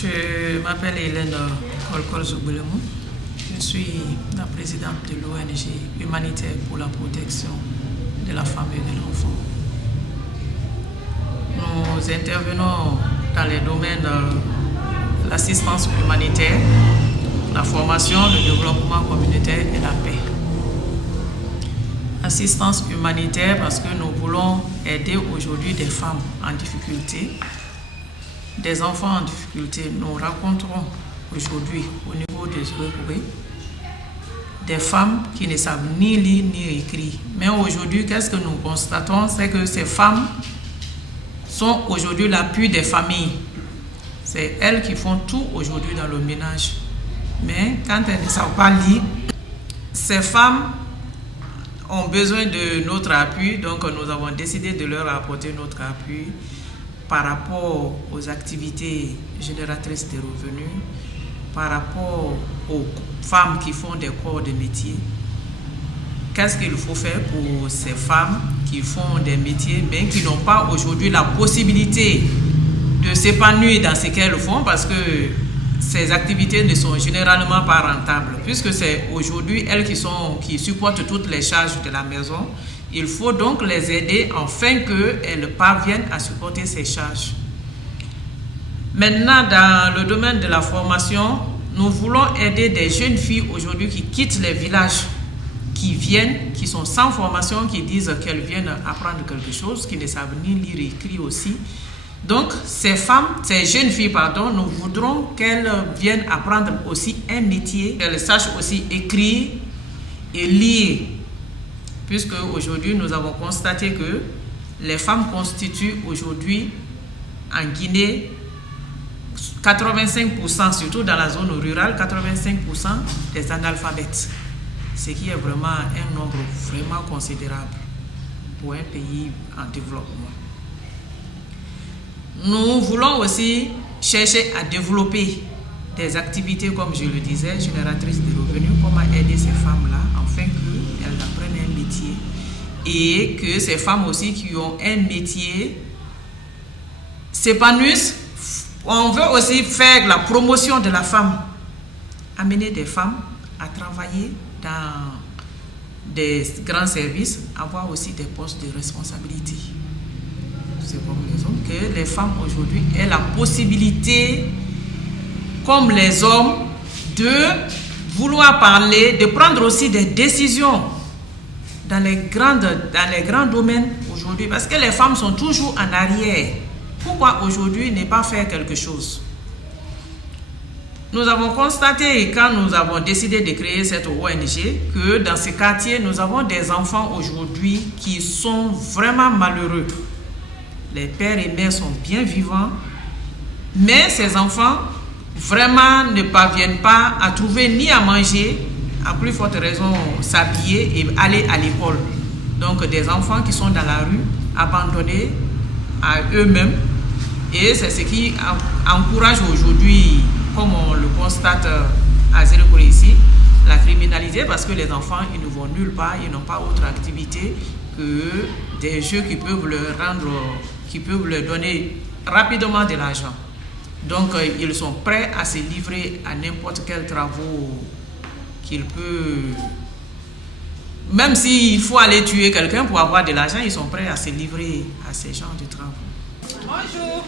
Je m'appelle Hélène Kolkol-Zougboulemou. Je suis la présidente de l'ONG humanitaire pour la protection de la femme et de l'enfant. Nous intervenons dans les domaines de l'assistance humanitaire, la formation, le développement communautaire et la paix. Assistance humanitaire parce que nous voulons aider aujourd'hui des femmes en difficulté, des enfants en difficulté. Nous rencontrons aujourd'hui au niveau des Uruguay des femmes qui ne savent ni lire ni écrire. Mais aujourd'hui, qu'est-ce que nous constatons? C'est que ces femmes sont aujourd'hui l'appui des familles. C'est elles qui font tout aujourd'hui dans le ménage. Mais quand elles ne savent pas lire, ces femmes ont besoin de notre appui, donc nous avons décidé de leur apporter notre appui par rapport aux activités génératrices de revenus, par rapport aux femmes qui font des corps de métier. Qu'est-ce qu'il faut faire pour ces femmes qui font des métiers mais qui n'ont pas aujourd'hui la possibilité de s'épanouir dans ce qu'elles font parce que ces activités ne sont généralement pas rentables, puisque c'est aujourd'hui elles qui supportent toutes les charges de la maison. Il faut donc les aider afin qu'elles parviennent à supporter ces charges. Maintenant, dans le domaine de la formation, nous voulons aider des jeunes filles aujourd'hui qui quittent les villages, qui viennent, qui sont sans formation, qui disent qu'elles viennent apprendre quelque chose, qui ne savent ni lire et écrire aussi. Donc, ces jeunes filles, nous voudrons qu'elles viennent apprendre aussi un métier, qu'elles sachent aussi écrire et lire. Puisque aujourd'hui, nous avons constaté que les femmes constituent aujourd'hui en Guinée 85%, surtout dans la zone rurale, 85% des analphabètes. Ce qui est vraiment un nombre vraiment considérable pour un pays en développement. Nous voulons aussi chercher à développer des activités, comme je le disais, génératrices de revenus, comment aider ces femmes-là, afin qu'elles apprennent un métier. Et que ces femmes aussi qui ont un métier s'épanouissent. On veut aussi faire la promotion de la femme, amener des femmes à travailler dans des grands services, avoir aussi des postes de responsabilité. C'est comme les hommes, que les femmes aujourd'hui aient la possibilité, comme les hommes, de vouloir parler, de prendre aussi des décisions dans les grands domaines aujourd'hui, parce que les femmes sont toujours en arrière. Pourquoi aujourd'hui ne pas faire quelque chose? Nous avons constaté, quand nous avons décidé de créer cette ONG, que dans ces quartiers, nous avons des enfants aujourd'hui qui sont vraiment malheureux. Les pères et mères sont bien vivants, mais ces enfants vraiment ne parviennent pas à trouver ni à manger, à plus forte raison s'habiller et aller à l'école. Donc des enfants qui sont dans la rue, abandonnés à eux-mêmes, et c'est ce qui encourage aujourd'hui, comme on le constate à Zérokouré ici, la criminalité, parce que les enfants, ils ne vont nulle part, ils n'ont pas autre activité que des jeux qui peuvent leur donner rapidement de l'argent. Donc ils sont prêts à se livrer à n'importe quel travaux qu'ils peuvent. Même s'il faut aller tuer quelqu'un pour avoir de l'argent, ils sont prêts à se livrer à ces genres de travaux. Bonjour.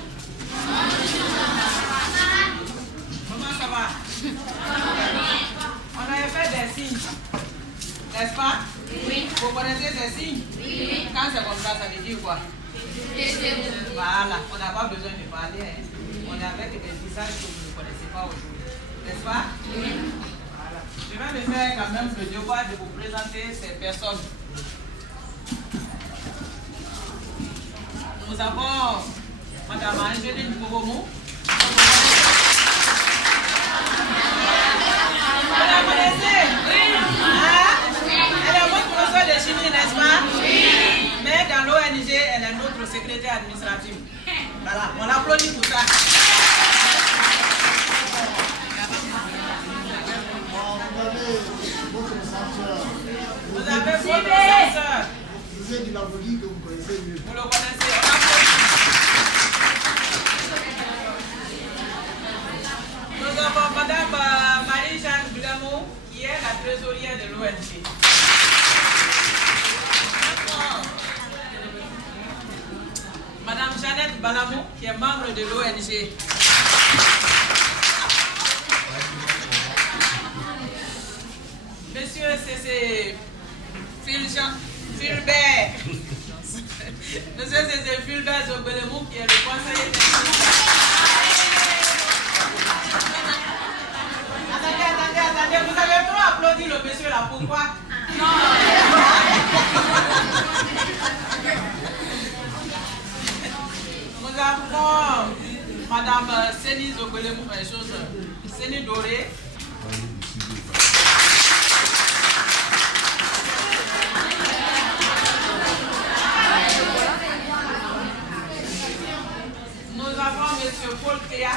Comment ça va? On avait fait des signes, n'est-ce pas? Oui. Vous connaissez ces signes? Oui. Quand c'est comme ça veut dire quoi? Voilà, on n'a pas besoin de parler. Hein. On est avec des visages que vous ne connaissez pas aujourd'hui, n'est-ce pas? Oui. Voilà. Je vais me faire quand même le devoir de vous présenter ces personnes. Nous avons Madame Angéline Kogomo. Vous la connaissez? Oui. Hein? Elle est votre professeure de chimie, n'est-ce pas? Oui. Mais dans l'ONG, elle est notre secrétaire administrative. Voilà, on l'applaudit pour ça. Vous avez votre professeur. Vous êtes de la Bolivie que vous connaissez mieux. Vous le connaissez, on applaudit. Madame Marie-Jeanne Blamont, qui est la trésorière de l'ONG. Madame Jeannette Balamou, qui est membre de l'ONG. Monsieur Cécé Fulbert. Monsieur Cécé Fulbert Zobelemou, qui est le conseiller technique. Attendez, vous avez trop applaudi le monsieur là, pourquoi? Non. Nous avons Madame Séni Zobelemou, Séni Doré. Nous avons Monsieur Paul Théa.